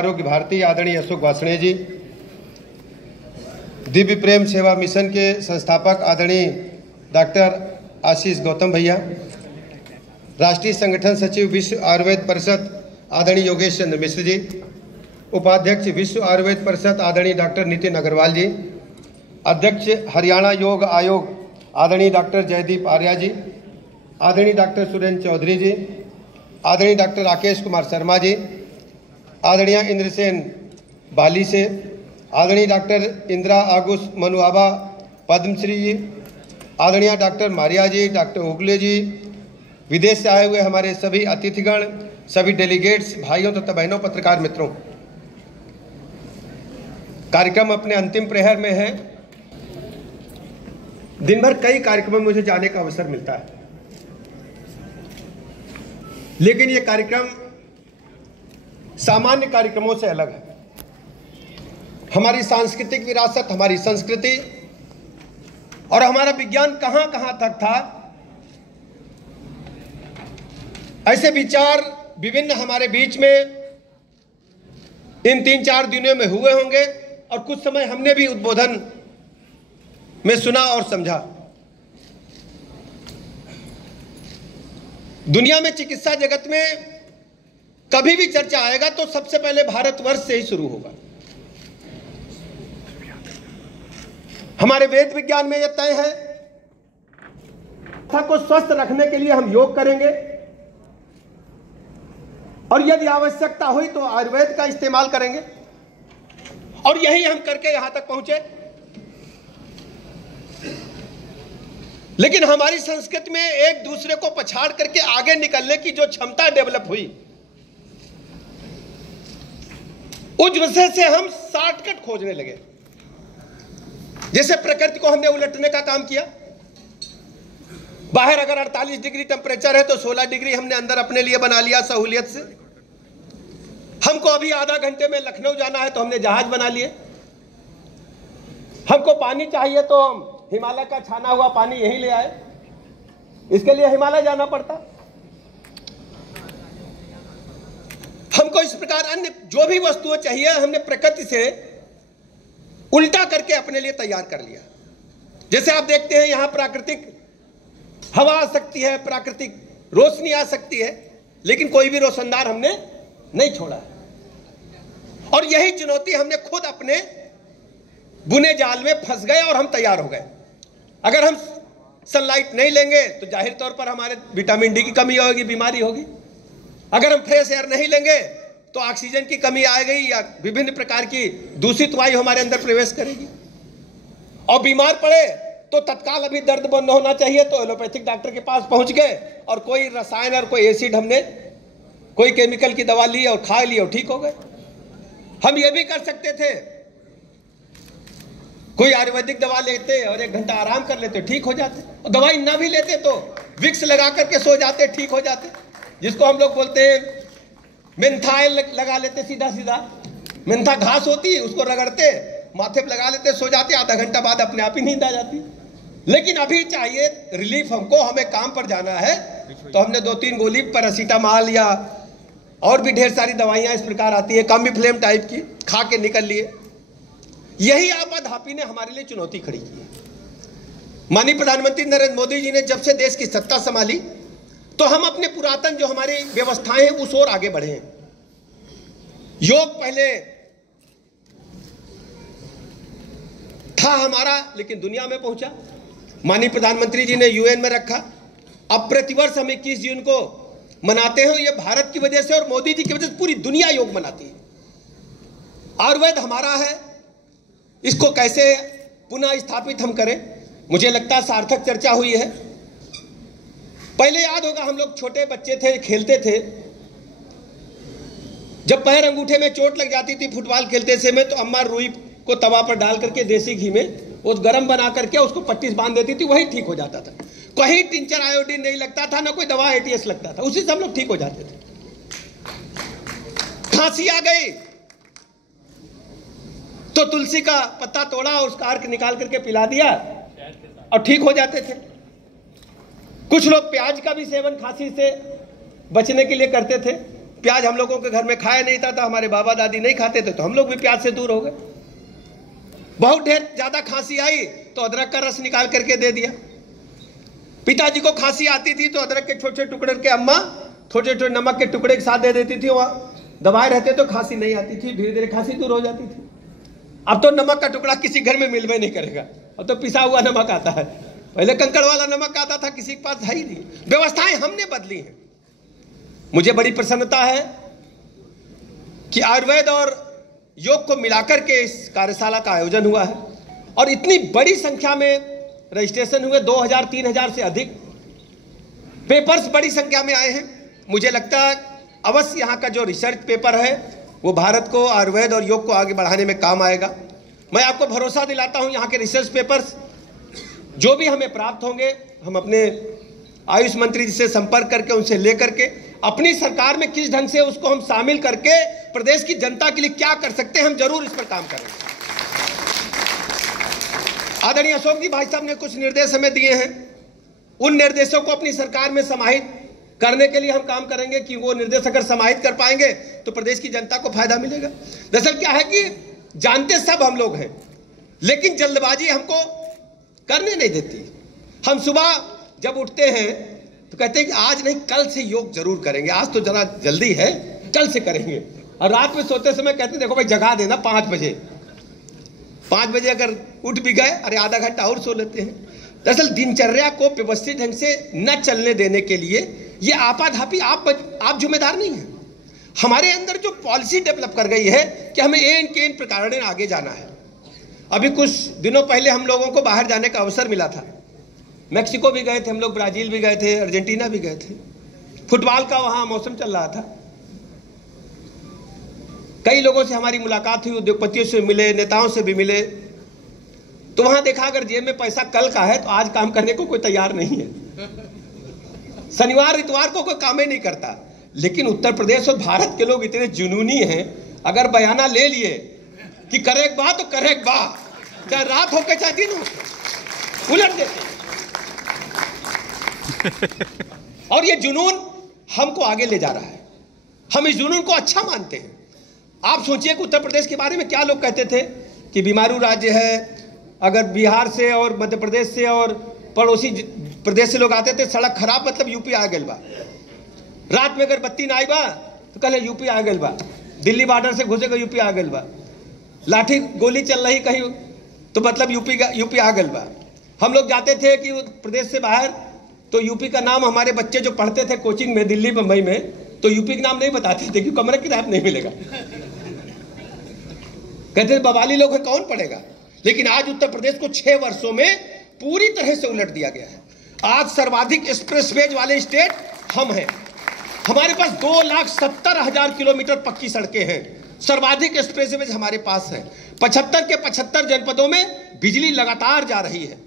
आरोग्य भारती आदरणीय अशोक वासणे जी, दिव्य प्रेम सेवा मिशन के संस्थापक आदरणीय डॉक्टर आशीष गौतम भैया, राष्ट्रीय संगठन सचिव विश्व आयुर्वेद परिषद आदरणीय योगेश चंद्र मिश्र जी, उपाध्यक्ष विश्व आयुर्वेद परिषद आदरणीय डॉक्टर नितिन अग्रवाल जी, अध्यक्ष हरियाणा योग आयोग आदरणीय डॉक्टर जयदीप आर्या जी, आदरणीय डॉक्टर सुरेंद्र चौधरी जी, आदरणीय डॉक्टर राकेश कुमार शर्मा जी, आदरणीय इंद्रसेन बाली से, आदरणीय डॉक्टर इंदिरा आगुस मनुआबा पद्मश्री जी, आदरणीय डॉक्टर मारिया जी, डॉक्टर उगले जी, विदेश से आए हुए हमारे सभी अतिथिगण, सभी डेलीगेट्स, भाइयों तथा बहनों, पत्रकार मित्रों, कार्यक्रम अपने अंतिम प्रहर में है। दिन भर कई कार्यक्रमों में मुझे जाने का अवसर मिलता है, लेकिन ये कार्यक्रम सामान्य कार्यक्रमों से अलग है। हमारी सांस्कृतिक विरासत, हमारी संस्कृति और हमारा विज्ञान कहां कहां तक था, ऐसे विचार विभिन्न हमारे बीच में इन 3-4 दिनों में हुए होंगे और कुछ समय हमने भी उद्बोधन में सुना और समझा। दुनिया में चिकित्सा जगत में कभी भी चर्चा आएगा तो सबसे पहले भारतवर्ष से ही शुरू होगा। हमारे वेद विज्ञान में यह तय है को स्वस्थ रखने के लिए हम योग करेंगे और यदि आवश्यकता हुई तो आयुर्वेद का इस्तेमाल करेंगे, और यही हम करके यहां तक पहुंचे। लेकिन हमारी संस्कृति में एक दूसरे को पछाड़ करके आगे निकलने की जो क्षमता डेवलप हुई, उस वजह से हम शॉर्टकट खोजने लगे। जैसे प्रकृति को हमने उलटने का काम किया। बाहर अगर 48 डिग्री टेम्परेचर है तो 16 डिग्री हमने अंदर अपने लिए बना लिया सहूलियत से। हमको अभी आधा घंटे में लखनऊ जाना है तो हमने जहाज बना लिए। हमको पानी चाहिए तो हम हिमालय का छाना हुआ पानी यहीं ले आए, इसके लिए हिमालय जाना पड़ता। हमको इस प्रकार अन्य जो भी वस्तुएं चाहिए हमने प्रकृति से उल्टा करके अपने लिए तैयार कर लिया। जैसे आप देखते हैं यहां प्राकृतिक हवा आ सकती है, प्राकृतिक रोशनी आ सकती है, लेकिन कोई भी रोशनदार हमने नहीं छोड़ा है। और यही चुनौती हमने खुद अपने बुने जाल में फंस गए और हम तैयार हो गए। अगर हम सनलाइट नहीं लेंगे तो जाहिर तौर पर हमारे विटामिन डी की कमी होगी, बीमारी होगी। अगर हम फ्रेश एयर नहीं लेंगे तो ऑक्सीजन की कमी आएगी या विभिन्न प्रकार की दूषित वायु हमारे अंदर प्रवेश करेगी। और बीमार पड़े तो तत्काल अभी दर्द बंद होना चाहिए तो एलोपैथिक डॉक्टर के पास पहुंच गए और कोई रसायन और कोई एसिड हमने कोई केमिकल की दवा ली और खा ली और ठीक हो गए। हम ये भी कर सकते थे, कोई आयुर्वेदिक दवा लेते और 1 घंटा आराम कर लेते, ठीक हो जाते। और दवाई ना भी लेते तो विक्स लगा करके सो जाते, ठीक हो जाते। जिसको हम लोग बोलते हैं मेंथा ऑयल लगा लेते, सीधा सीधा मेंथा घास होती है उसको रगड़ते, माथे पे लगा लेते, सो जाते, आधा घंटा बाद अपने आप ही नींद आ जाती। लेकिन अभी चाहिए रिलीफ हमको, हमें काम पर जाना है तो हमने 2-3 गोली पैरासीटामॉल या और भी ढेर सारी दवाइयां इस प्रकार आती है कामीफ्लेम टाइप की, खा के निकल लिए। यही आपाधापी ने हमारे लिए चुनौती खड़ी की है। माननीय प्रधानमंत्री नरेंद्र मोदी जी ने जब से देश की सत्ता संभाली तो हम अपने पुरातन जो हमारी व्यवस्थाएं हैं उस ओर आगे बढ़े हैं। योग पहले था हमारा, लेकिन दुनिया में पहुंचा। माननीय प्रधानमंत्री जी ने यूएन में रखा। अब प्रतिवर्ष हम 21 जून को मनाते हैं। ये भारत की वजह से और मोदी जी की वजह से पूरी दुनिया योग मनाती है। आयुर्वेद हमारा है, इसको कैसे पुनः स्थापित हम करें, मुझे लगता है सार्थक चर्चा हुई है। पहले याद होगा हम लोग छोटे बच्चे थे, खेलते थे, जब पैर अंगूठे में चोट लग जाती थी फुटबॉल खेलते समय तो अम्मा रुई को तवा पर डाल करके देसी घी में वो गरम बना करके उसको पट्टी बांध देती थी, वही ठीक हो जाता था। कहीं टिंचर आयोडीन नहीं लगता था, ना कोई दवा एटीएस लगता था, उसी से हम लोग ठीक हो जाते थे। खांसी आ गई तो तुलसी का पत्ता तोड़ा और उसका अर्क निकाल करके पिला दिया और ठीक हो जाते थे। कुछ लोग प्याज का भी सेवन खांसी से बचने के लिए करते थे, प्याज हम लोगों के घर में खाया नहीं था, हमारे बाबा दादी नहीं खाते थे, तो हम लोग भी प्याज से दूर हो गए। बहुत ढेर ज्यादा खांसी आई तो अदरक का रस निकाल करके दे दिया। पिताजी को खांसी आती थी तो अदरक के छोटे छोटे टुकड़े के अम्मा छोटे छोटे नमक के टुकड़े के साथ दे देती थी, वहां दबाए रहते तो खांसी नहीं आती थी, धीरे धीरे खांसी दूर हो जाती थी। अब तो नमक का टुकड़ा किसी घर में मिलवे नहीं करेगा, अब तो पिसा हुआ नमक आता है। पहले कंकड़ वाला नमक आता था, किसी के पास है ही नहीं। व्यवस्थाएं हमने बदली हैं। मुझे बड़ी प्रसन्नता है कि आयुर्वेद और योग को मिलाकर के इस कार्यशाला का आयोजन हुआ है और इतनी बड़ी संख्या में रजिस्ट्रेशन हुए, 2000-3000 से अधिक पेपर्स बड़ी संख्या में आए हैं। मुझे लगता है अवश्य यहाँ का जो रिसर्च पेपर है वो भारत को आयुर्वेद और योग को आगे बढ़ाने में काम आएगा। मैं आपको भरोसा दिलाता हूँ यहाँ के रिसर्च पेपर्स जो भी हमें प्राप्त होंगे, हम अपने आयुष मंत्री जी से संपर्क करके उनसे लेकर के अपनी सरकार में किस ढंग से उसको हम शामिल करके प्रदेश की जनता के लिए क्या कर सकते हैं, हम जरूर इस पर काम करेंगे। आदरणीय अशोक जी भाई साहब ने कुछ निर्देश हमें दिए हैं, उन निर्देशों को अपनी सरकार में समाहित करने के लिए हम काम करेंगे कि वो निर्देश अगर समाहित कर पाएंगे तो प्रदेश की जनता को फायदा मिलेगा। दरअसल क्या है कि जानते सब हम लोग हैं, लेकिन जल्दबाजी हमको करने नहीं देती। हम सुबह जब उठते हैं तो कहते हैं कि आज नहीं कल से योग जरूर करेंगे, आज तो जरा जल्दी है कल से करेंगे, और रात में सोते समय कहते हैं देखो भाई जगा देना 5 बजे। 5 बजे अगर उठ भी गए, अरे आधा घंटा और सो लेते हैं। दरअसल दिनचर्या को व्यवस्थित ढंग से न चलने देने के लिए ये आपाधापी आप जिम्मेदार नहीं है। हमारे अंदर जो पॉलिसी डेवलप कर गई है कि हमें एन के एन प्रकार आगे जाना है। अभी कुछ दिनों पहले हम लोगों को बाहर जाने का अवसर मिला था, मैक्सिको भी गए थे हम लोग, ब्राजील भी गए थे, अर्जेंटीना भी गए थे। फुटबॉल का वहां मौसम चल रहा था, कई लोगों से हमारी मुलाकात हुई, उद्योगपतियों से मिले, नेताओं से भी मिले। तो वहां देखा अगर जेब में पैसा कल का है तो आज काम करने को कोई तैयार नहीं है। शनिवार इतवार को कोई काम ही नहीं करता। लेकिन उत्तर प्रदेश और भारत के लोग इतने जुनूनी हैं, अगर बयाना ले लिए कि करेक बा तो करेक बा, चाहे रात हो के चाहे दिन हो, उलट देते। और ये जुनून हमको आगे ले जा रहा है, हम इस जुनून को अच्छा मानते हैं। आप सोचिए कि उत्तर प्रदेश के बारे में क्या लोग कहते थे कि बीमारू राज्य है, अगर बिहार से और मध्य प्रदेश से और पड़ोसी प्रदेश से लोग आते थे, सड़क खराब मतलब यूपी आ गए बा, रात में अगर बत्ती ना आई बा तो कल यूपी आ गए बा, दिल्ली बॉर्डर से घुसेगा यूपी आ गए बा, लाठी गोली चल रही कहीं तो मतलब यूपी आ गए बा। हम लोग जाते थे कि प्रदेश से बाहर तो यूपी का नाम, हमारे बच्चे जो पढ़ते थे कोचिंग में दिल्ली मुंबई में, तो यूपी का नाम नहीं बताते थे कि कमरा किराया नहीं मिलेगा, कहते थे बवाली लोग हैं कौन पढ़ेगा। लेकिन आज उत्तर प्रदेश को 6 वर्षों में पूरी तरह से उलट दिया गया है। आज सर्वाधिक एक्सप्रेसवेज वाले स्टेट हम हैं, हमारे पास 2,70,000 किलोमीटर पक्की सड़कें हैं, सर्वाधिक एक्सप्रेसवेज हमारे पास है। 75 के 75 जनपदों में बिजली लगातार जा रही है।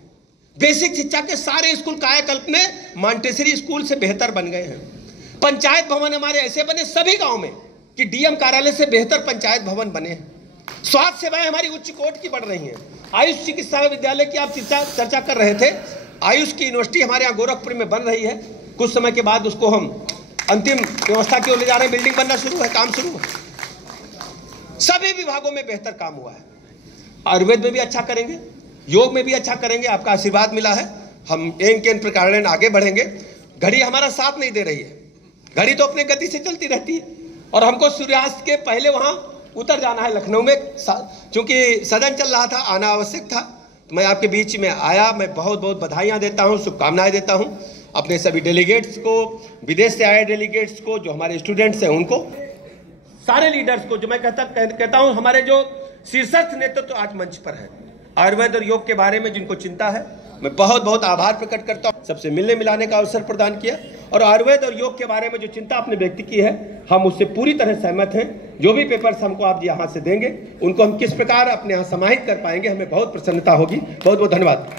बेसिक शिक्षा के सारे स्कूल कायाकल्प में मॉन्टेसरी स्कूल से बेहतर बन गए हैं। पंचायत भवन हमारे ऐसे बने सभी गांव में कि डीएम कार्यालय से बेहतर पंचायत भवन बने हैं। स्वास्थ्य सेवाएं हमारी उच्च कोटि की बढ़ रही हैं। आयुष चिकित्सा विद्यालय की आप चर्चा कर रहे थे, आयुष की यूनिवर्सिटी हमारे यहाँ गोरखपुर में बन रही है। कुछ समय के बाद उसको हम अंतिम व्यवस्था की ओर ले जा रहे हैं, बिल्डिंग बनना शुरू है, काम शुरू है। सभी विभागों में बेहतर काम हुआ है। आयुर्वेद में भी अच्छा करेंगे, योग में भी अच्छा करेंगे, आपका आशीर्वाद मिला है, हम एन के एन प्रकार आगे बढ़ेंगे। घड़ी हमारा साथ नहीं दे रही है, घड़ी तो अपनी गति से चलती रहती है और हमको सूर्यास्त के पहले वहां उतर जाना है। लखनऊ में चूंकि सदन चल रहा था, आना आवश्यक था, तो मैं आपके बीच में आया। मैं बहुत बहुत बधाइयां देता हूं, शुभकामनाएं देता हूं अपने सभी डेलीगेट्स को, विदेश से आए डेलीगेट्स को, जो हमारे स्टूडेंट्स हैं उनको, सारे लीडर्स को, जो मैं कहता हूं हमारे जो शीर्षस्थ नेतृत्व तो आज मंच पर है आयुर्वेद और योग के बारे में जिनको चिंता है, मैं बहुत बहुत आभार प्रकट करता हूं। सबसे मिलने मिलाने का अवसर प्रदान किया और आयुर्वेद और योग के बारे में जो चिंता आपने व्यक्त की है, हम उससे पूरी तरह सहमत हैं। जो भी पेपर्स हमको आप यहाँ से देंगे उनको हम किस प्रकार अपने यहाँ समाहित कर पाएंगे, हमें बहुत प्रसन्नता होगी। बहुत बहुत धन्यवाद।